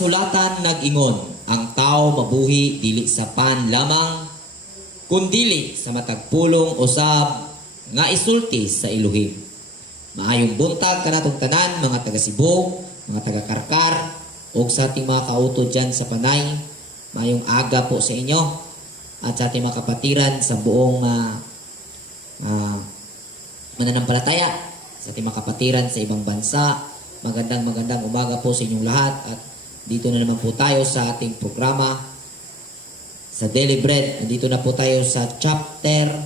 kasulatan nag-ingon, ang tao mabuhi dili sa pan lamang, kundili sa matagpulong usab nga isulti sa Elohim. Maayong buntag kanatong tanan, mga taga Cebu, mga taga Karkar, o sa ating mga kautod dyan sa Panay. Maayong aga po sa inyo at sa ating mga kapatiran sa buong mananampalataya, sa ating mga kapatiran sa ibang bansa. Magandang umaga po sa inyong lahat at dito na naman po tayo sa ating programa sa Daily Bread. Dito na po tayo sa chapter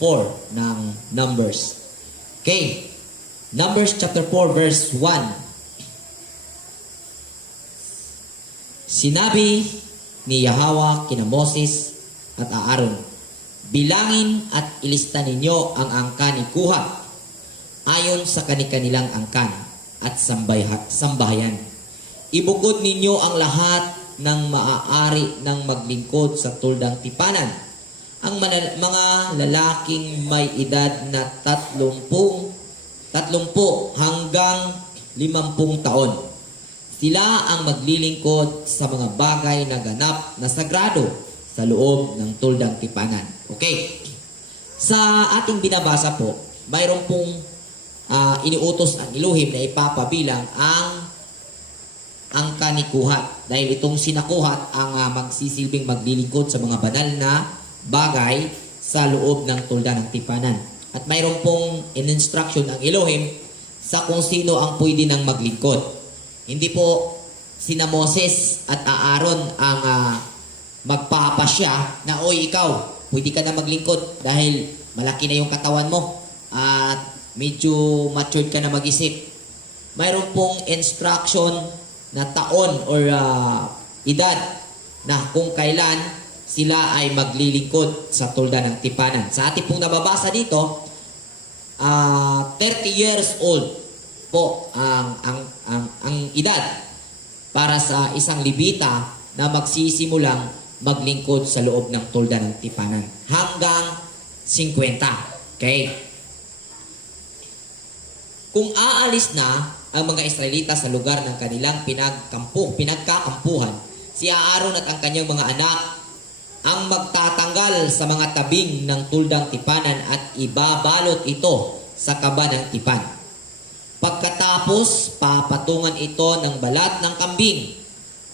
4 ng Numbers. Okay, Numbers chapter 4 verse 1. Sinabi ni Yahweh kina Moses at Aaron, bilangin at ilista ninyo ang angkan ni Kuha ayon sa kanilang angkan at sambahayan. Ibukod ninyo ang lahat ng maaari ng maglingkod sa tuldang tipanan. Ang mga lalaking may edad na 30 hanggang 50 taon. Sila ang maglilingkod sa mga bagay na ganap na sagrado sa loob ng tuldang tipanan. Okay. Sa ating binabasa po, mayroon pong iniutos ang Elohim na ipapabilang ang angka ni Kuhat. Dahil itong sinakuhat ang magsisilbing maglilingkod sa mga banal na bagay sa loob ng tulda ng tipanan. At mayroon pong in-instruction ang Elohim sa kung sino ang pwede nang maglingkod. Hindi po sina Moses at Aaron ang magpapasya na, oy ikaw, pwede ka na maglingkod dahil malaki na yung katawan mo at medyo matured ka na mag-isip. Mayroon pong instruction na taon or edad na kung kailan sila ay maglilingkod sa tulda ng tipanan. Sa ating pong nababasa dito, 30 years old po ang edad para sa isang Levita na magsisimulang maglingkod sa loob ng tulda ng tipanan hanggang 50. Okay? Kung aalis na ang mga Israelita sa lugar ng kanilang pinagkakampuhan, si Aaron at ang kanyang mga anak ang magtatanggal sa mga tabing ng tuldang tipanan at ibabalot ito sa kaba ng tipan. Pagkatapos, papatungan ito ng balat ng kambing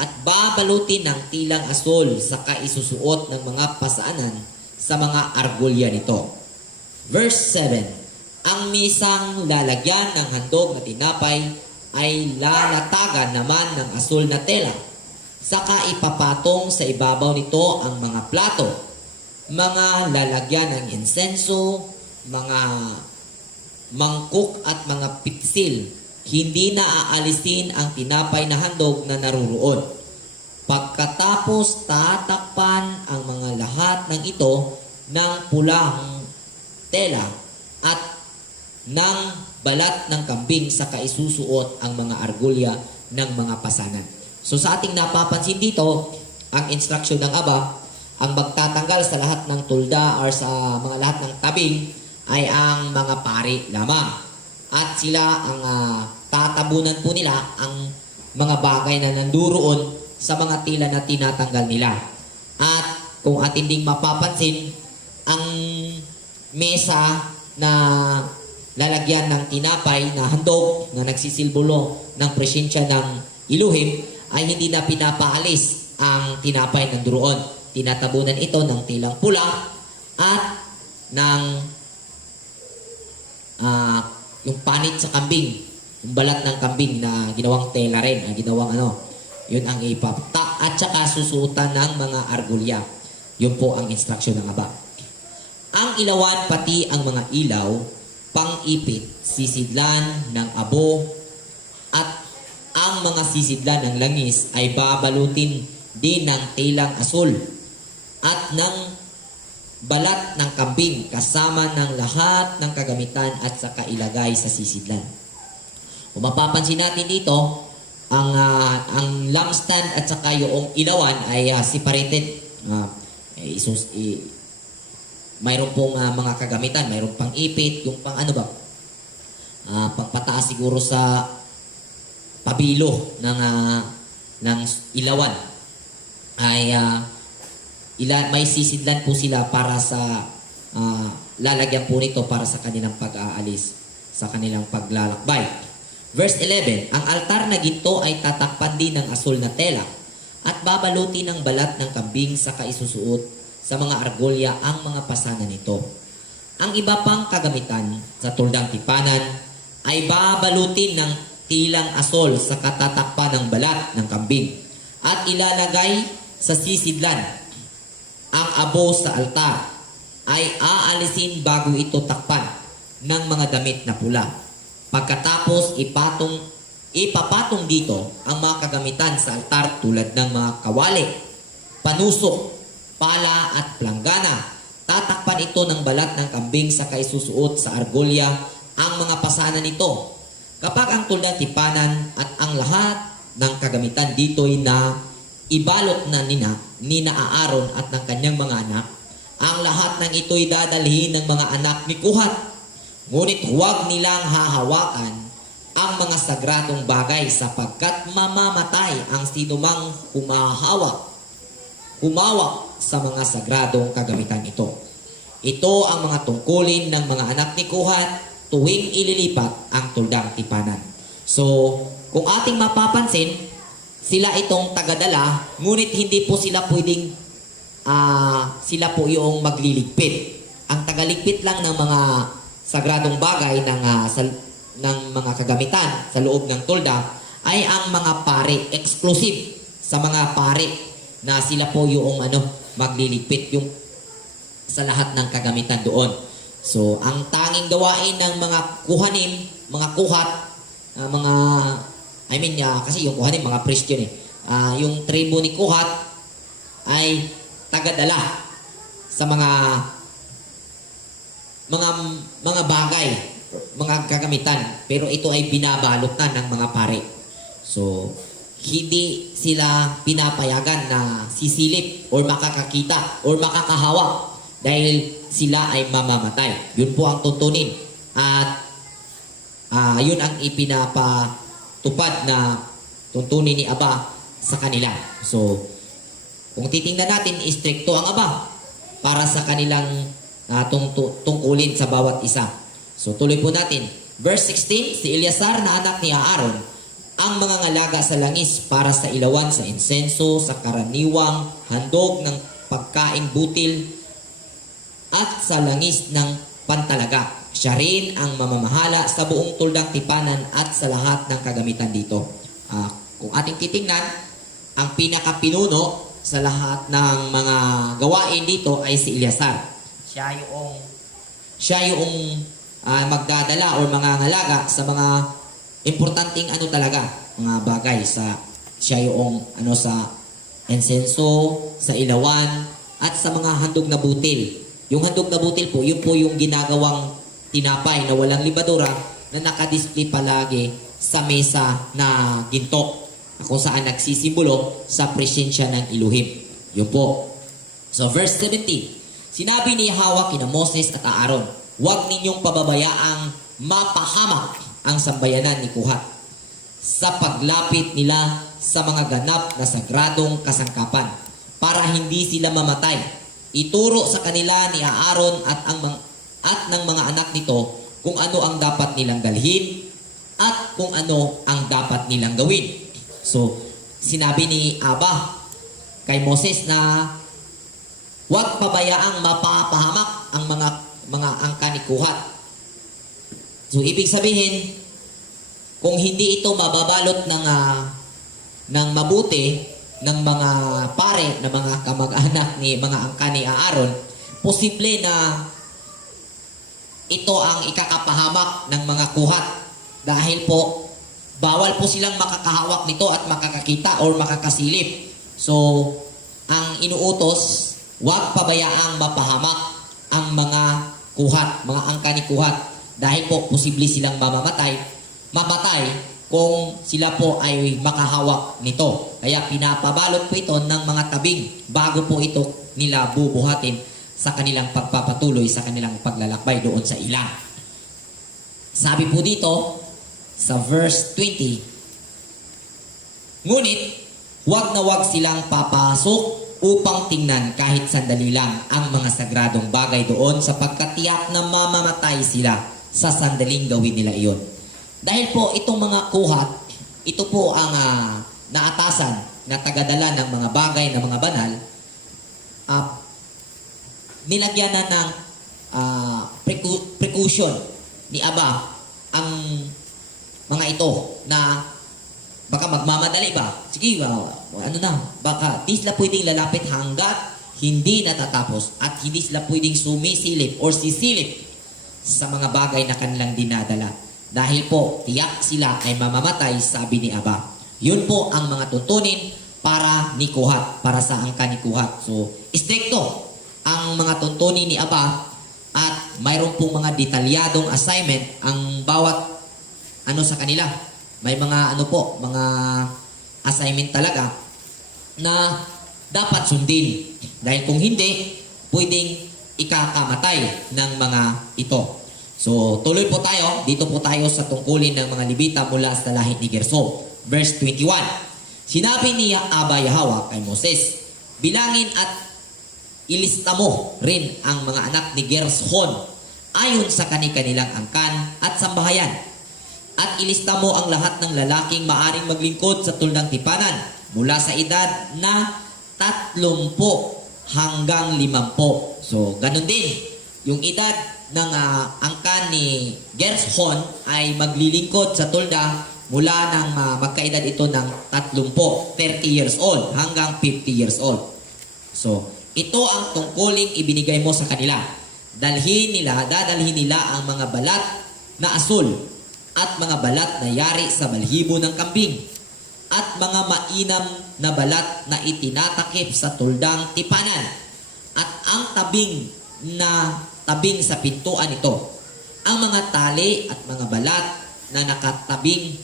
at babalutin ng tilang asol sa kaisusuot ng mga pasaanan sa mga argulya nito. Verse 7. Ang misang lalagyan ng handog na tinapay ay lalatagan naman ng asul na tela. Saka ipapatong sa ibabaw nito ang mga plato, mga lalagyan ng insenso, mga mangkok at mga pitsil. Hindi na aalisin ang tinapay na handog na naruroon. Pagkatapos tatakpan ang mga lahat ng ito ng pulang tela at ng balat ng kambing sa kaisusuot ang mga argulya ng mga pasanan. So sa ating napapansin dito, ang instruction ng Aba, ang magtatanggal sa lahat ng tulda or sa mga lahat ng tabing ay ang mga pari lamang. At sila ang tatabunan po nila ang mga bagay na nanduroon sa mga tila na tinatanggal nila. At kung atin ding mapapansin, ang mesa na lalagyan ng tinapay na handog na nagsisimbolo ng presensya ng Elohim ay hindi na pinapaalis ang tinapay ng duroon. Tinatabunan ito ng tilang pula at ng yung panit sa kambing, yung balat ng kambing na ginawang tela rin, ginawang yun ang ipapta at saka susutan ng mga argulya. Yun po ang instruction ng Aba. Ang ilawan pati ang mga ilaw, pang-ipit, sisidlan ng abo, at ang mga sisidlan ng langis ay babalutin din ng tilang asul at ng balat ng kambing kasama ng lahat ng kagamitan at saka ilagay sa sisidlan. Kung mapapansin natin dito, ang lampstand at saka yung ilawan ay separated. Mayroon pong mga kagamitan, mayroon pang ipit, yung pang pagpataas siguro sa pabilo ng ng ilawan ay may sisidlan po sila para sa lalagyan po nito para sa kanilang pag-aalis, sa kanilang paglalakbay. Verse 11, ang altar na ginto ay tatakpan din ng asul na tela at babaluti ng balat ng kambing sa kaisusuot sa mga argolya ang mga pasanan nito. Ang iba pang kagamitan sa tuldang tipanan ay babalutin ng tilang asol sa katatakpan ng balat ng kambing at ilalagay sa sisidlan. Ang abo sa altar ay aalisin bago ito takpan ng mga damit na pula. Pagkatapos ipapatong dito ang mga kagamitan sa altar tulad ng mga kawali, panusok, pala at planggana. Tatakpan ito ng balat ng kambing sa kaisusuot sa argolya ang mga pasanan nito. Kapag ang tuldang tipanan at ang lahat ng kagamitan dito'y na ibalot na nina Aaron at ng kanyang mga anak, ang lahat ng ito'y dadalhin ng mga anak ni Kuhat. Ngunit huwag nilang hahawakan ang mga sagradong bagay sapagkat mamamatay ang sinumang humawak sa mga sagradong kagamitan ito. Ito ang mga tungkulin ng mga anak ni Kuhat tuwing ililipat ang tuldang tipanan. So, kung ating mapapansin, sila itong tagadala, ngunit hindi po sila pwedeng sila po yung magliligpit. Ang tagaligpit lang ng mga sagradong bagay ng mga kagamitan sa loob ng tulda ay ang mga pare, exclusive sa mga pare na sila po yung magliligpit yung sa lahat ng kagamitan doon. So, ang tanging gawain ng mga kuhanim, mga kuhat, kasi yung kuhanim, mga priest yun yung tribo ni Kuhat ay tagadala sa mga bagay, mga kagamitan, pero ito ay binabalot na ng mga pare. So, hindi sila pinapayagan na sisilip or makakakita or makakahawak dahil sila ay mamamatay. Yun po ang tuntunin. At yun ang ipinapatupad na tuntunin ni Aba sa kanila. So, kung titingnan natin, istrikto ang Aba para sa kanilang tungkulin sa bawat isa. So, tuloy po natin. Verse 16, si Eleazar na anak ni Aaron, ang mga ngalaga sa langis para sa ilawan sa insenso, sa karaniwang handog ng pagkaing butil, at sa langis ng pantalaga. Siya rin ang mamamahala sa buong tuldang tipanan at sa lahat ng kagamitan dito. Kung ating titingnan, ang pinakapinuno sa lahat ng mga gawain dito ay si Eleazar. Siya yung magdadala o mga ngalaga sa mga importanteng mga bagay siya yung sa insenso, sa ilawan, at sa mga handog na butil. Yung handog na butil po, yun po yung ginagawang tinapay na walang libadura na nakadisplay palagi sa mesa na ginto kung saan nagsisimbolo sa presensya ng Elohim. Yun po. So verse 17, sinabi ni Yahweh kina Moses at Aaron, huwag ninyong pababayaang mapahamak ang sambayanan ni Kuhat sa paglapit nila sa mga ganap na sagradong kasangkapan para hindi sila mamatay. Ituro sa kanila ni Aaron at ng mga anak nito kung ano ang dapat nilang dalhin at kung ano ang dapat nilang gawin. So, sinabi ni Aba kay Moses na huwag pabayaang mapapahamak ang mga angka ni Kuhat. So, ibig sabihin, kung hindi ito mababalot ng mabuti ng mga pare, ng mga kamag-anak ni mga angka ni Aaron, posible na ito ang ikakapahamak ng mga Kuhat. Dahil po, bawal po silang makakahawak nito at makakakita or makakasilip. So, ang inuutos, huwag pabayaang mapahamak ang mga Kuhat, mga angka ni Kuhat. Dahil po, posible silang mapatay kung sila po ay makahawak nito. Kaya pinapabalot po ito ng mga tabing bago po ito nila bubuhatin sa kanilang pagpapatuloy, sa kanilang paglalakbay doon sa ilang. Sabi po dito sa verse 20, ngunit huwag na huwag silang papasok upang tingnan kahit sandali lang ang mga sagradong bagay doon sapagkat tiyak na mamamatay sila sa sandaling gawin nila iyon. Dahil po itong mga kuhat, ito po ang naatasan na tagadala ng mga bagay na mga banal, nilagyan na ng precaution ni Aba ang mga ito na baka magmamadali ba? Sige, baka di sila pwedeng lalapit hanggat hindi natatapos at hindi sila pwedeng sumisilip or sisilip sa mga bagay na kanilang dinadala. Dahil po, tiyak sila ay mamamatay, sabi ni Aba. Yun po ang mga tuntunin para ni Kuhat, para sa angka ni Kuhat. So, stricto ang mga tuntunin ni Aba at mayroon pong mga detalyadong assignment ang bawat sa kanila. May mga mga assignment talaga na dapat sundin. Dahil kung hindi, pwedeng ikakamatay ng mga ito. So, tuloy po tayo. Dito po tayo sa tungkulin ng mga Levita mula sa lahi ni Gersom. Verse 21. Sinabi ni Aba Yahweh kay Moses, bilangin at ilista mo rin ang mga anak ni Gershon ayon sa kanilang angkan at sambahayan. At ilista mo ang lahat ng lalaking maaring maglingkod sa tuldang tipanan mula sa edad na 30 hanggang 50. So, ganun din. Yung edad ng angkan ni Gershon ay maglilingkod sa tulda mula ng magkaedad ito ng 30 years old hanggang 50 years old. So, ito ang tungkuling ibinigay mo sa kanila. Dadalhin nila ang mga balat na asul at mga balat na yari sa balhibo ng kambing at mga mainam na balat na itinatakip sa tuldang tipanan at ang tabing sa pintuan nito, ang mga tali at mga balat na nakatabing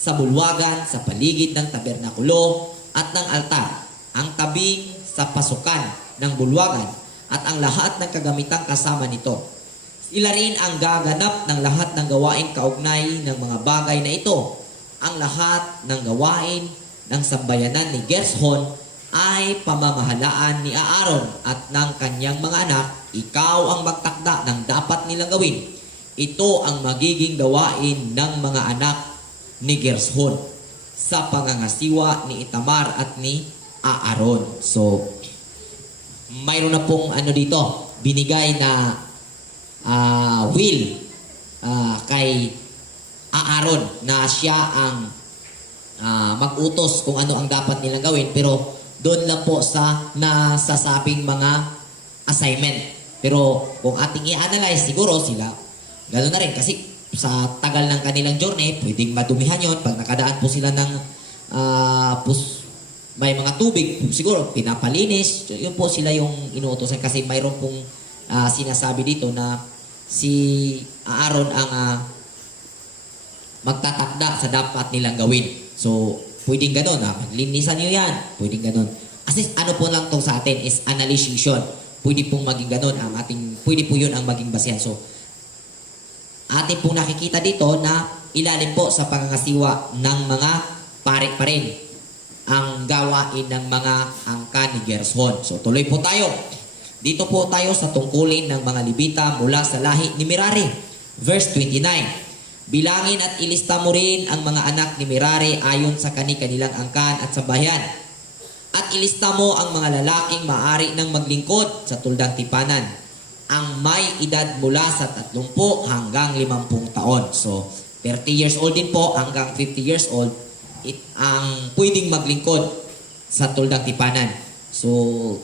sa bulwagan sa paligid ng tabernakulo at ng altar, ang tabing sa pasukan ng bulwagan at ang lahat ng kagamitang kasama nito. Sila rin ang gaganap ng lahat ng gawain kaugnay ng mga bagay na ito. Ang lahat ng gawain ng sambayanan ni Gershon ay pamamahalaan ni Aaron at ng kanyang mga anak. Ikaw ang magtakda ng dapat nilang gawin. Ito ang magiging gawain ng mga anak ni Gershon sa pangangasiwa ni Itamar at ni Aaron. So, mayroon na pong dito, binigay na will kay Aaron na siya ang mag-utos kung ano ang dapat nilang gawin, pero doon lang po sa nasasabing mga assignment. Pero kung ating i-analyze, siguro sila gano'n na rin kasi sa tagal ng kanilang journey, pwedeng madumihan yon pag nakadaan po sila ng may mga tubig, siguro pinapalinis, yun po sila yung inuutosan kasi mayroon pong sinasabi dito na si Aaron ang magtatakda sa dapat nilang gawin. So, pwedeng ganun. Maglinisan nyo yan. Pwedeng ganun. Kasi ano po lang to sa atin is analyzation. Pwede pong maging ganun. Pwede po yun ang maging basehan. So, atin pong nakikita dito na ilalim po sa pangangasiwa ng mga pare pa rin ang gawain ng mga angkan ni Gershon. So, tuloy po tayo. Dito po tayo sa tungkulin ng mga Levita mula sa lahi ni Merari. Verse 29. Bilangin at ilista mo rin ang mga anak ni Merari ayon sa kanilang angkan at sambahayan. At ilista mo ang mga lalaking maaari ng maglingkod sa tuldang tipanan, ang may edad mula sa 30 hanggang 50 taon. So, 30 years old din po hanggang 50 years old ang pwedeng maglingkod sa tuldang tipanan. So,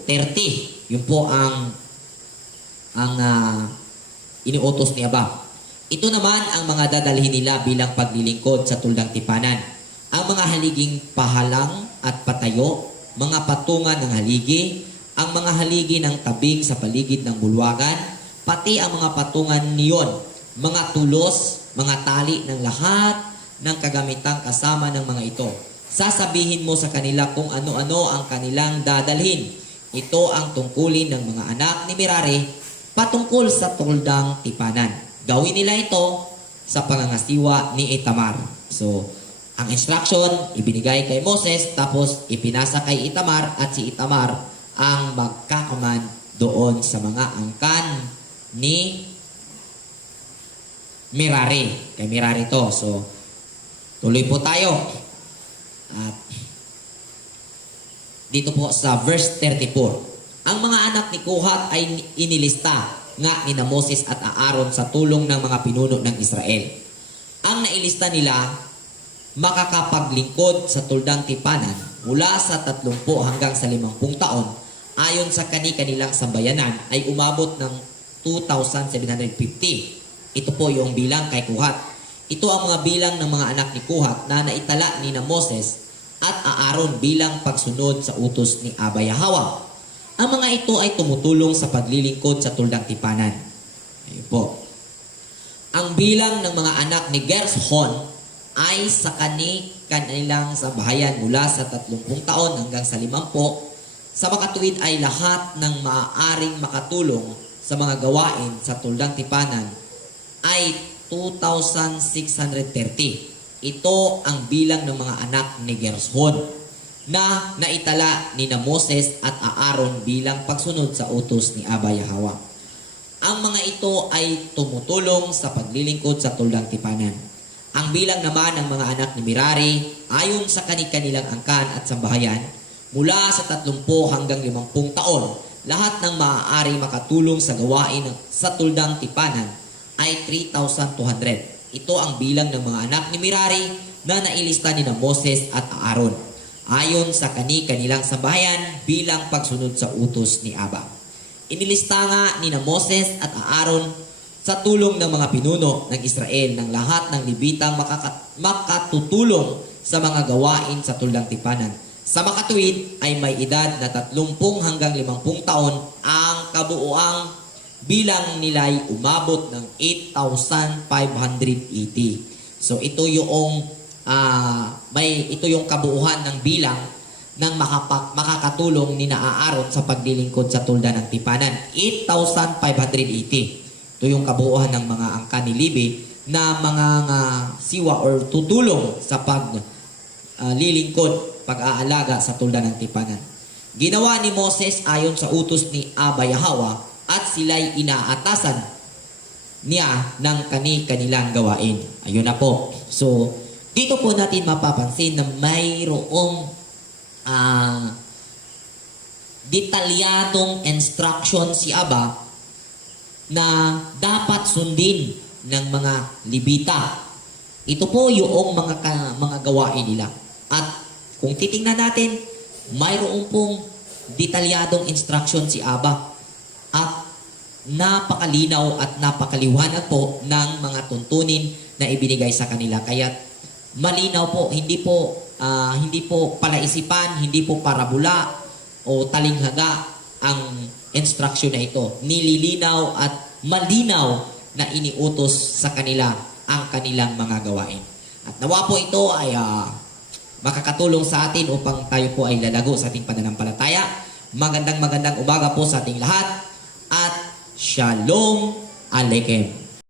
30. Yun po ang iniutos ni Aba. Ito naman ang mga dadalhin nila bilang paglilingkod sa tuldang tipanan. Ang mga haliging pahalang at patayo, mga patungan ng haligi, ang mga haligi ng tabing sa paligid ng bulwagan, pati ang mga patungan niyon, mga tulos, mga tali ng lahat ng kagamitang kasama ng mga ito. Sasabihin mo sa kanila kung ano-ano ang kanilang dadalhin. Ito ang tungkulin ng mga anak ni Merari patungkol sa tuldang tipanan. Gawin nila ito sa pangangasiwa ni Itamar. So, Ang instruction, ibinigay kay Moses, tapos ipinasa kay Itamar, at si Itamar ang magkakaman doon sa mga angkan ni Merari. Kay Merari to. So, tuloy po tayo. At dito po sa verse 34. Ang mga anak ni Kohat ay inilista nga ni Moses at Aaron sa tulong ng mga pinuno ng Israel. Ang nailista nila makakapaglingkod sa tuldang tipanan mula sa 30 hanggang sa 50 taon ayon sa kani-kanilang sambayanan ay umabot ng 2,750. Ito po yung bilang kay Kohat. Ito ang mga bilang ng mga anak ni Kohat na naitala ni Moses at Aaron bilang pagsunod sa utos ni Abba Yahweh. Ang mga ito ay tumutulong sa paglilingkod sa tuldang tipanan. Ayun po. Ang bilang ng mga anak ni Gershon ay sa kanilang sambahayan mula sa 30 taon hanggang sa 50. Sa makatuwid ay lahat ng maaaring makatulong sa mga gawain sa tuldang tipanan ay 2,630. Ito ang bilang ng mga anak ni Gershon na naitala ni Moses at Aaron bilang pagsunod sa utos ni Abba Yahweh. Ang mga ito ay tumutulong sa paglilingkod sa tuldang tipanan. Ang bilang naman ng mga anak ni Merari ayon sa kanilang angkan at sambahayan mula sa 30 hanggang 50 taon, lahat ng maaari makatulong sa gawain sa tuldang tipanan ay 3,200. Ito ang bilang ng mga anak ni Merari na nailista ni Moses at Aaron ayon sa kanilang sambahayan bilang pagsunod sa utos ni Abba. Inilista nga ni Moses at Aaron sa tulong ng mga pinuno ng Israel ng lahat ng Libitang makatutulong sa mga gawain sa tuldang tipanan. Sa makatuwid ay may edad na 30 hanggang 50 taon, ang kabuuang bilang nila ay umabot ng 8,580. So ito yung ito yung kabuuhan ng bilang ng makakatulong ni Aaron sa paglilingkod sa tulda ng tipanan. 8,580. Ito yung kabuuhan ng mga angka ni Levi na mga siwa or tutulong sa paglilingkod, pag-aalaga sa tulda ng tipanan. Ginawa ni Moses ayon sa utos ni Abba Yahweh at sila'y inaatasan niya ng kanilang gawain. Ayun na po. So, dito po natin mapapansin na mayroong detalyadong instruction si Abba na dapat sundin ng mga Libita. Ito po yung mga gawain nila. At kung titingnan natin, mayroon pong detalyadong instruction si Abba. At napakalinaw at napakaliwanag po ng mga tuntunin na ibinigay sa kanila. Kaya malinaw po, hindi po palaisipan, hindi po parabola o talinghaga ang instruction na ito. Nililinaw at malinaw na iniutos sa kanila ang kanilang mga gawain. At nawa po ito ay makakatulong sa atin upang tayo po ay lalago sa ating pananampalataya. Magandang umaga po sa ating lahat at Shalom Aleichem.